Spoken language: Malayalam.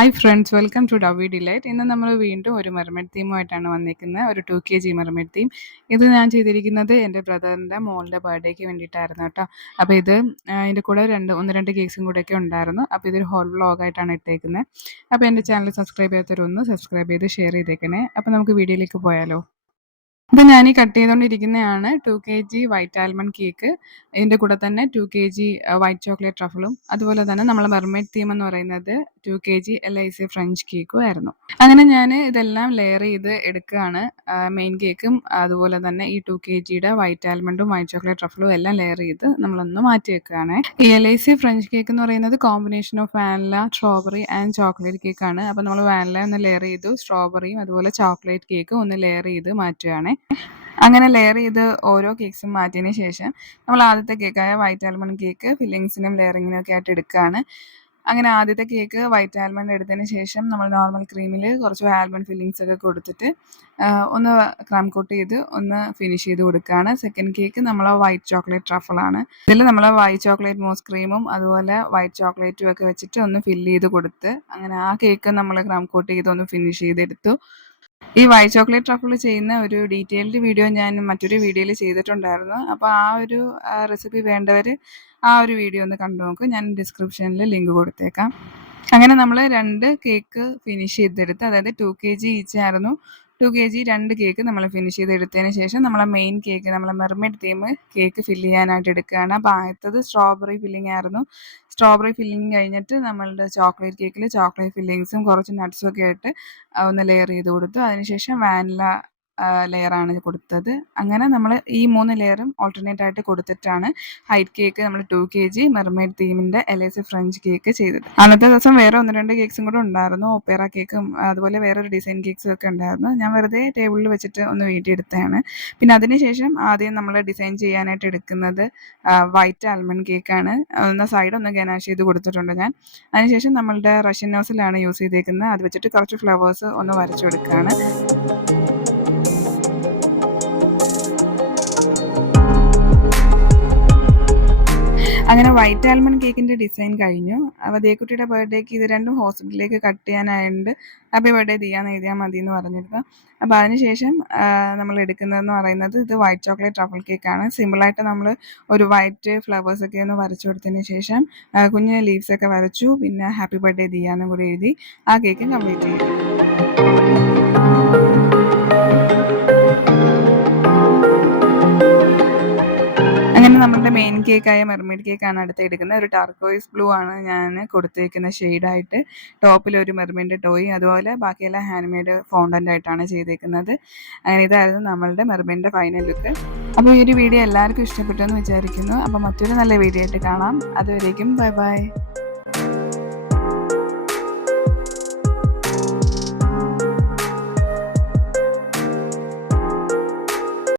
Hi friends, welcome to Davi delight. ഇന്ന് നമ്മൾ വീണ്ടും ഒരു മെർമെയ്ഡ് തീമുമായിട്ടാണ് വന്നിരിക്കുന്നത്. ഒരു 2 kg മെർമെയ്ഡ് തീം. ഇത് ഞാൻ ചെയ്തിരിക്കുന്നത് എൻ്റെ ബ്രദറിൻ്റെ മോളുടെ ബർത്ത്ഡേക്ക് വേണ്ടിയിട്ടായിരുന്നു കേട്ടോ. അപ്പോൾ ഇത് ഇതിൻ്റെ കൂടെ ഒന്ന് രണ്ട് കേക്ക്സും കൂടെയൊക്കെ ഉണ്ടായിരുന്നു. അപ്പോൾ ഇതൊരു ഹോൾ വ്ളോഗായിട്ടാണ് ഇട്ടേക്കുന്നത്. അപ്പോൾ എൻ്റെ ചാനൽ സബ്സ്ക്രൈബ് ചെയ്യാത്തവരൊന്ന് സബ്സ്ക്രൈബ് ചെയ്ത് ഷെയർ ചെയ്തേക്കണേ. അപ്പോൾ നമുക്ക് വീഡിയോയിലേക്ക് പോയാലോ. ഇത് ഞാൻ ഈ കട്ട് ചെയ്തുകൊണ്ടിരിക്കുന്നതാണ് 2 kg വൈറ്റ് ആൽമണ്ട് കേക്ക്. ഇതിൻ്റെ കൂടെ തന്നെ 2 kg വൈറ്റ് ചോക്ലേറ്റ് ട്രഫിളും അതുപോലെ തന്നെ നമ്മളെ മെർമെയ്ഡ് തീം എന്ന് പറയുന്നത് 2 kg LIC ഫ്രഞ്ച് കേക്കും ആയിരുന്നു. അങ്ങനെ ഞാൻ ഇതെല്ലാം ലെയർ ചെയ്ത് എടുക്കുകയാണ്. മെയിൻ കേക്കും അതുപോലെ തന്നെ ഈ 2 kgയുടെ വൈറ്റ് ആൽമണ്ടും വൈറ്റ് ചോക്ലേറ്റ് ട്രഫിളും എല്ലാം ലെയർ ചെയ്ത് നമ്മളൊന്ന് മാറ്റി വെക്കുകയാണ്. ഈ LIC ഫ്രഞ്ച് കേക്ക് എന്ന് പറയുന്നത് combination of vanilla, strawberry and chocolate കേക്കാണ്. അപ്പോൾ നമ്മൾ വാനില ഒന്ന് ലെയർ ചെയ്തു, സ്ട്രോബെറിയും അതുപോലെ ചോക്ലേറ്റ് കേക്കും ഒന്ന് ലെയർ ചെയ്ത് മാറ്റുകയാണ്. അങ്ങനെ ലെയർ ചെയ്ത് ഓരോ കേക്ക്സും മാറ്റിയതിന് ശേഷം നമ്മൾ ആദ്യത്തെ കേക്കായ വൈറ്റ് ആൽമണ്ട് കേക്ക് ഫില്ലിങ്സിനും ലെയറിങ്ങിനും ഒക്കെ ആയിട്ട് എടുക്കുകയാണ്. അങ്ങനെ ആദ്യത്തെ കേക്ക് വൈറ്റ് ആൽമണ്ട് എടുത്തതിന് ശേഷം നമ്മൾ നോർമൽ ക്രീമിൽ കുറച്ച് ആൽമണ്ട് ഫില്ലിങ്സ് ഒക്കെ കൊടുത്തിട്ട് ഒന്ന് ക്രം കോട്ട് ചെയ്ത് ഒന്ന് ഫിനിഷ് ചെയ്ത് കൊടുക്കുകയാണ്. സെക്കൻഡ് കേക്ക് നമ്മൾ വൈറ്റ് ചോക്ലേറ്റ് ട്രഫിളാണ്. ഇതിൽ നമ്മൾ വൈറ്റ് ചോക്ലേറ്റ് മോസ് ക്രീമും അതുപോലെ വൈറ്റ് ചോക്ലേറ്റും ഒക്കെ വെച്ചിട്ട് ഒന്ന് ഫില്ല് ചെയ്ത് കൊടുത്ത് അങ്ങനെ ആ കേക്ക് നമ്മൾ ക്രം കോട്ട് ചെയ്ത് ഒന്ന് ഫിനിഷ് ചെയ്തെടുത്തു. ഈ വൈറ്റ് ചോക്ലേറ്റ് ട്രഫിൾ ചെയ്യുന്ന ഒരു ഡീറ്റെയിൽഡ് വീഡിയോ ഞാൻ മറ്റൊരു വീഡിയോയിൽ ചെയ്തിട്ടുണ്ടായിരുന്നു. അപ്പോൾ ആ ഒരു റെസിപ്പി വേണ്ടവർ ആ ഒരു വീഡിയോ ഒന്ന് കണ്ടു നോക്ക്. ഞാൻ ഡിസ്ക്രിപ്ഷനിൽ ലിങ്ക് കൊടുത്തേക്കാം. അങ്ങനെ നമ്മൾ 2 കേക്ക് ഫിനിഷ് ചെയ്തെടുത്ത്, അതായത് 2 kg ഈച്ച് ആയിരുന്നു. 2 kg 2 കേക്ക് നമ്മൾ ഫിനിഷ് ചെയ്തെടുത്തതിന് ശേഷം നമ്മളെ മെയിൻ കേക്ക്, നമ്മളെ മെർമെയ്ഡ് തീം കേക്ക് ഫില്ല് ചെയ്യാനായിട്ട് എടുക്കുകയാണ്. അപ്പോൾ ആദ്യത്തത് സ്ട്രോബെറി ഫില്ലിംഗ് ആയിരുന്നു. സ്ട്രോബെറി ഫില്ലിംഗ് കഴിഞ്ഞിട്ട് നമ്മളുടെ ചോക്ലേറ്റ് കേക്കിൽ ചോക്ലേറ്റ് ഫില്ലിങ്സും കുറച്ച് നട്ട്സും ഒക്കെ ആയിട്ട് ഒന്ന് ലെയർ ചെയ്ത് കൊടുത്തു. അതിനുശേഷം വാനില ലെയറാണ് കൊടുത്തത്. അങ്ങനെ നമ്മൾ ഈ 3 ലെയറും ഓൾട്ടർനേറ്റ് ആയിട്ട് കൊടുത്തിട്ടാണ് ഹൈറ്റ് കേക്ക് നമ്മൾ 2 kg മെർമെയ്ഡ് തീമിൻ്റെ LIC ഫ്രഞ്ച് കേക്ക് ചെയ്തത്. അന്നത്തെ ദിവസം വേറെ 1-2 കേക്ക്സും കൂടെ ഉണ്ടായിരുന്നു. ഒപ്പേറ കേക്കും അതുപോലെ വേറൊരു ഡിസൈൻ കേക്ക്സും ഒക്കെ ഉണ്ടായിരുന്നു. ഞാൻ വെറുതെ ടേബിളിൽ വെച്ചിട്ട് ഒന്ന് വീട്ടിൽ എടുത്തതാണ്. പിന്നെ അതിനുശേഷം ആദ്യം നമ്മൾ ഡിസൈൻ ചെയ്യാനായിട്ട് എടുക്കുന്നത് വൈറ്റ് ആൽമണ്ട് കേക്കാണ്. ഒന്ന് സൈഡ് ഒന്ന് ഗനാഷ് ചെയ്ത് കൊടുത്തിട്ടുണ്ട് ഞാൻ. അതിനുശേഷം നമ്മളുടെ റഷ്യൻ നോസിലാണ് യൂസ് ചെയ്തേക്കുന്നത്. അത് വെച്ചിട്ട് കുറച്ച് ഫ്ലവേഴ്സ് ഒന്ന് വരച്ചു കൊടുക്കുകയാണ്. അങ്ങനെ വൈറ്റ് ആൽമണ്ട് കേക്കിൻ്റെ ഡിസൈൻ കഴിഞ്ഞു. അപ്പോൾ ദേക്കുട്ടിയുടെ ബർത്ത്ഡേക്ക് ഇത് രണ്ടും ഹോസ്പിറ്റലിലേക്ക് കട്ട് ചെയ്യാനായിട്ട് ഹാപ്പി ബർത്ത്ഡേ ദിയാന്ന് എഴുതിയാൽ മതി എന്ന് പറഞ്ഞിരുന്നു. അപ്പോൾ അതിനുശേഷം നമ്മൾ എടുക്കുന്നതെന്ന് പറയുന്നത് ഇത് വൈറ്റ് ചോക്ലേറ്റ് ട്രഫിൾ കേക്കാണ്. സിമ്പിളായിട്ട് നമ്മൾ ഒരു വൈറ്റ് ഫ്ലവേഴ്സൊക്കെ ഒന്ന് വരച്ചു കൊടുത്തതിന് ശേഷം കുഞ്ഞ് ലീവ്സൊക്കെ വരച്ചു. പിന്നെ ഹാപ്പി ബർത്ത്ഡേ ദിയാന്നും കൂടി എഴുതി ആ കേക്ക് കംപ്ലീറ്റ് ചെയ്തു. അങ്ങനെ നമ്മുടെ മെയിൻ കേക്കായ മെർമെയ്ഡ് കേക്കാണ് അടുത്ത് എടുക്കുന്നത്. ഒരു ടർക്കോയിസ് ബ്ലൂ ആണ് ഞാൻ കൊടുത്തേക്കുന്ന ഷെയ്ഡായിട്ട്. ടോപ്പിൽ ഒരു മെർമെയ്ഡിൻ്റെ ടോയ്, അതുപോലെ ബാക്കിയെല്ലാം ഹാൻഡ് മെയ്ഡ് ഫോണ്ടൻ്റ് ആയിട്ടാണ് ചെയ്തേക്കുന്നത്. അങ്ങനെ ഇതായിരുന്നു നമ്മളുടെ മെർമെയ്ഡിൻ്റെ ഫൈനൽ ലുക്ക്. അപ്പോൾ ഈ ഒരു വീഡിയോ എല്ലാവർക്കും ഇഷ്ടപ്പെട്ടു എന്ന് വിചാരിക്കുന്നു. അപ്പോൾ മറ്റൊരു നല്ല വീഡിയോ ആയിട്ട് കാണാം. അതുവരേക്കും ബൈ ബൈ.